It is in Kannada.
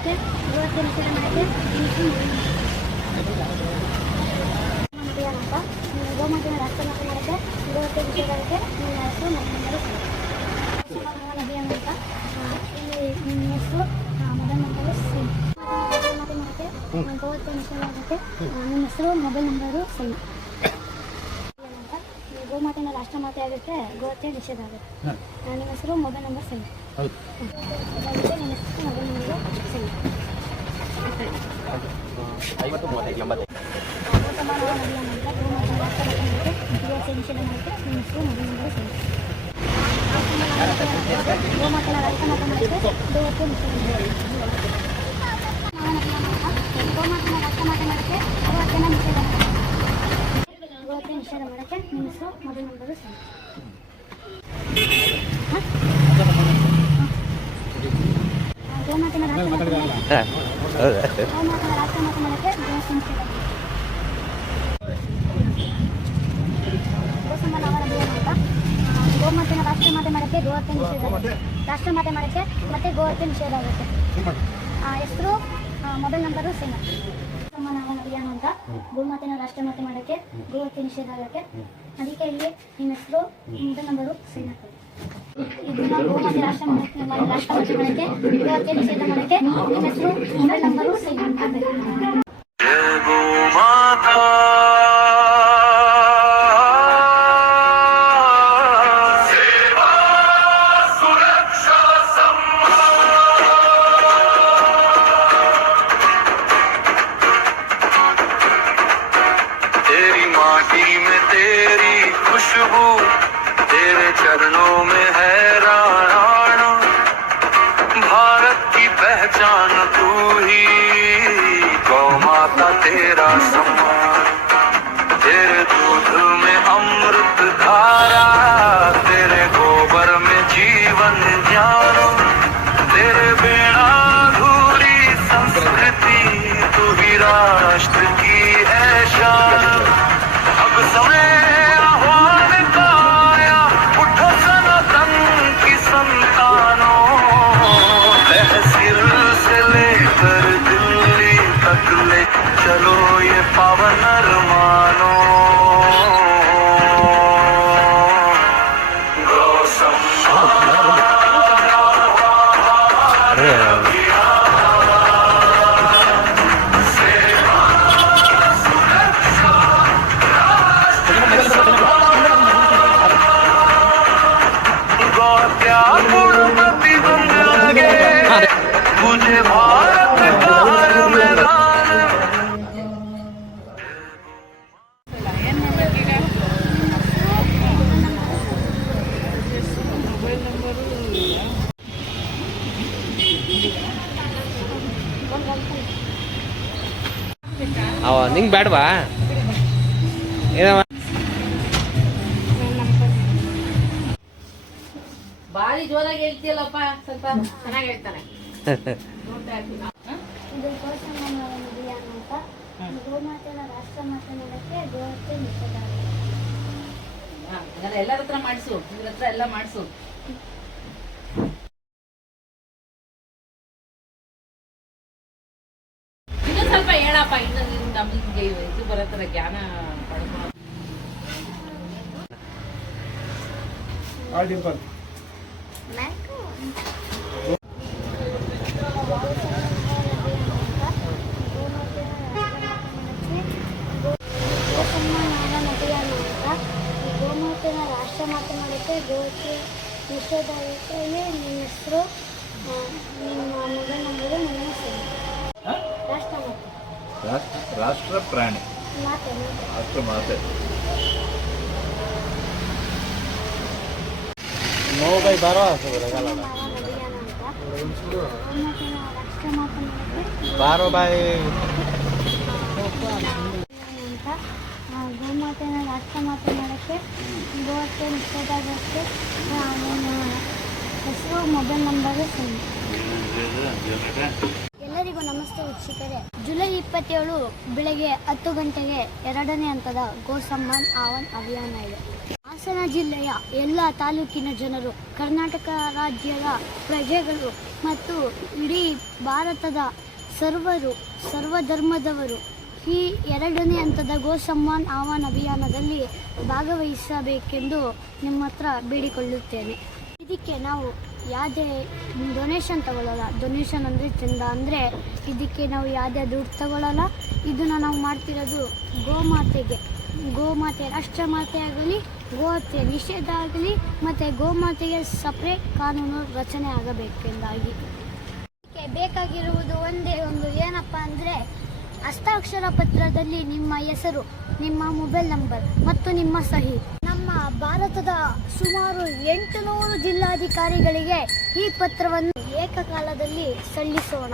ಗೋಹತ್ಯೆ ನಿಷೇಧ ಮಾಡೋಕ್ಕೆ ಗೋಮಾತೆಯ ರಾಷ್ಟ್ರ ಮಾತೆ ಮಾಡೋಕ್ಕೆ ಗೋಹತ್ಯೆ ನಿಷೇಧಕ್ಕೆ ನಿಮ್ಮ ಹೆಸರು ಮೊದಲ ಅಭಿಯಾನ ಅಂತ ಇಲ್ಲಿ ನಿಮ್ಮ ಹೆಸರು ಮೊಬೈಲ್ ನಂಬರು ಸೇಮ್ ಮಾತೆ ಮಾಡೋಕ್ಕೆ ಗೋಹತ್ಯೆ ನಿಷೇಧ ಆಗುತ್ತೆ ನಿಮ್ಮ ಹೆಸರು ಮೊಬೈಲ್ ನಂಬರು ಸೇಮ್ ಅಂತ ಗೋಮಾತೆಯ ರಾಷ್ಟ್ರ ಮಾತೆ ಆಗುತ್ತೆ ಗೋಹತ್ಯೆ ನಿಷೇಧ ಆಗುತ್ತೆ ನಿಮ್ಮ ಹೆಸರು ಮೊಬೈಲ್ ನಂಬರ್ ಸೇಮ್ ನಿಮ್ಮ ಹೆಸರು ಮೊಬೈಲ್ ನಂಬರು ಸೇಮ್ 50 ಗೋಮಾತೆಯ ರಾಷ್ಟ್ರ ಮಾತೆ ಮಾಡೋಕ್ಕೆ ಗೋಹತ್ಯೆ ನಿಷೇಧ ರಾಷ್ಟ್ರ ಮಾತೆ ಮಾಡೋಕ್ಕೆ ಮತ್ತೆ ಗೋಹತ್ಯೆ ನಿಷೇಧ ಆಗುತ್ತೆ ಹೆಸರು ಮೊಬೈಲ್ ನಂಬರು ಸೇಮ್ ಅಭಿಯಾನ ಅಂತ ಗೋಮಾತೆಯ ರಾಷ್ಟ್ರ ಮಾತೆ ಮಾಡೋಕ್ಕೆ ಗೋಹತ್ಯೆ ನಿಷೇಧ ಆಗುತ್ತೆ ಅದಕ್ಕೆ ಇಲ್ಲಿ ನಿಮ್ಮ ಹೆಸರು ಮೊಬೈಲ್ ನಂಬರು ಸೇಮ್ ಆಗ್ತದೆ ಇದನ್ನ ಗೋಮಾತೆ ರಾಷ್ಟ್ರ ಮಾತೆ ಮಾಡೋಕ್ಕೆ ಗೋಹತ್ಯೆ ನಿಷೇಧ ಮಾಡೋಕ್ಕೆ ನಿಮ್ಮ ಹೆಸರು ಮೊಬೈಲ್ ನಂಬರು ಸೇಮ್ ಆಗಬೇಕು खुशबू तेरे चरणों में है राणा भारत की पहचान तू ही गौ माता तेरा सम्मान तेरे दूध में अमृत धारा तेरे गोबर में जीवन ज्ञान तेरे बिना अधूरी संस्कृति तू ही राष्ट्र की है शान अब समय चलो ये पावन मानो मुझे भारत का हर मैदान ನಿಂಗೆ ಬೇಡವಾ ಏನವ ಬಾರಿ ಜೋರಾಗಿ ಹೇಳ್ತೀಯಲ್ಲಪ್ಪ ಸ್ವಲ್ಪ ಚೆನ್ನಾಗಿ ಹೇಳ್ತಾನೆ ಎಲ್ಲರ ಹತ್ರ ಮಾಡಿಸು ಇವ್ರ ಹತ್ರ ಎಲ್ಲ ಮಾಡಿಸು ಇನ್ನು ಸ್ವಲ್ಪ ಹೇಳಪ್ಪ ಇನ್ನು ನಮ್ಗೆ ಇದು ಬರತ್ತರ ಜ್ಞಾನ ಗೋಮಾತೆಯ ರಾಷ್ಟ್ರ ಮಾತೆ ಮಾಡೋಕ್ಕೆ ಗೋಹತ್ಯೆ ನಿಷೇಧ ಆಗುತ್ತೆ ನಿಮ್ಮ ಹೆಸರು ನಿಮ್ಮ ಮೊಬೈಲ್ ನಂಬರು ನನ್ನ ಹೆಸರು ರಾಷ್ಟ್ರ ಮಾತೆ ರಾಷ್ಟ್ರ ಪ್ರಾಣಿ ಮಾತೆ ರಾಷ್ಟ್ರ ಮಾತೆ ಬಾರೋ ಬಾರೋ ಬಾಯಿ ಗೋಮಾತೆಯ ರಾಷ್ಟ್ರ ಮಾತೆ ಮಾಡೋಕ್ಕೆ ಗೋಹತ್ಯೆ ನಿಷೇಧ ಆಗುತ್ತೆ ನಿಮ್ಮ ಹೆಸರು ಮೊಬೈಲ್ ನಂಬರು ಸೇಮ್ ಎಲ್ಲರಿಗೂ ನಮಸ್ತೆ ವೀಕ್ಷಕರೇ ಜುಲೈ 27 ಬೆಳಗ್ಗೆ 10 ಗಂಟೆಗೆ 2ನೇ ಹಂತದ ಗೋ ಸಮ್ಮಾನ್ ಆಹ್ವಾನ್ ಅಭಿಯಾನ ಇದೆ ಹಾಸನ ಜಿಲ್ಲೆಯ ಎಲ್ಲ ತಾಲೂಕಿನ ಜನರು ಕರ್ನಾಟಕ ರಾಜ್ಯದ ಪ್ರಜೆಗಳು ಮತ್ತು ಇಡೀ ಭಾರತದ ಸರ್ವಧರ್ಮದವರು ಈ 2ನೇ ಹಂತದ ಗೋ ಸಮ್ಮಾನ್ ಆಹ್ವಾನ ಅಭಿಯಾನದಲ್ಲಿ ಭಾಗವಹಿಸಬೇಕೆಂದು ನಿಮ್ಮ ಹತ್ರ ಬೇಡಿಕೊಳ್ಳುತ್ತೇನೆ. ಇದಕ್ಕೆ ನಾವು ಯಾವುದೇ ಡೊನೇಷನ್ ತಗೊಳ್ಳಲ್ಲ. ಡೊನೇಷನ್ ಅಂದರೆ ಚಂದ ಅಂದರೆ ಇದಕ್ಕೆ ನಾವು ಯಾವುದೇ ದುಡ್ಡು ತಗೊಳ್ಳಲ್ಲ. ಇದನ್ನು ನಾವು ಮಾಡ್ತಿರೋದು ಗೋಮಾತೆ ರಾಷ್ಟ್ರಮಾತೆ ಆಗಲಿ, ಗೋಹತ್ಯೆ ನಿಷೇಧ ಆಗಲಿ ಮತ್ತು ಗೋಮಾತೆಗೆ ಸಪ್ರೇಟ್ ಕಾನೂನು ರಚನೆ ಆಗಬೇಕೆಂದಾಗಿ. ಇದಕ್ಕೆ ಬೇಕಾಗಿರುವುದು ಒಂದೇ ಒಂದು ಏನಪ್ಪ ಅಂದರೆ ಹಸ್ತಾಕ್ಷರ ಪತ್ರದಲ್ಲಿ ನಿಮ್ಮ ಹೆಸರು, ನಿಮ್ಮ ಮೊಬೈಲ್ ನಂಬರ್ ಮತ್ತು ನಿಮ್ಮ ಸಹಿ. ನಮ್ಮ ಭಾರತದ ಸುಮಾರು 800 ಜಿಲ್ಲಾಧಿಕಾರಿಗಳಿಗೆ ಈ ಪತ್ರವನ್ನು ಏಕಕಾಲದಲ್ಲಿ ಸಲ್ಲಿಸೋಣ.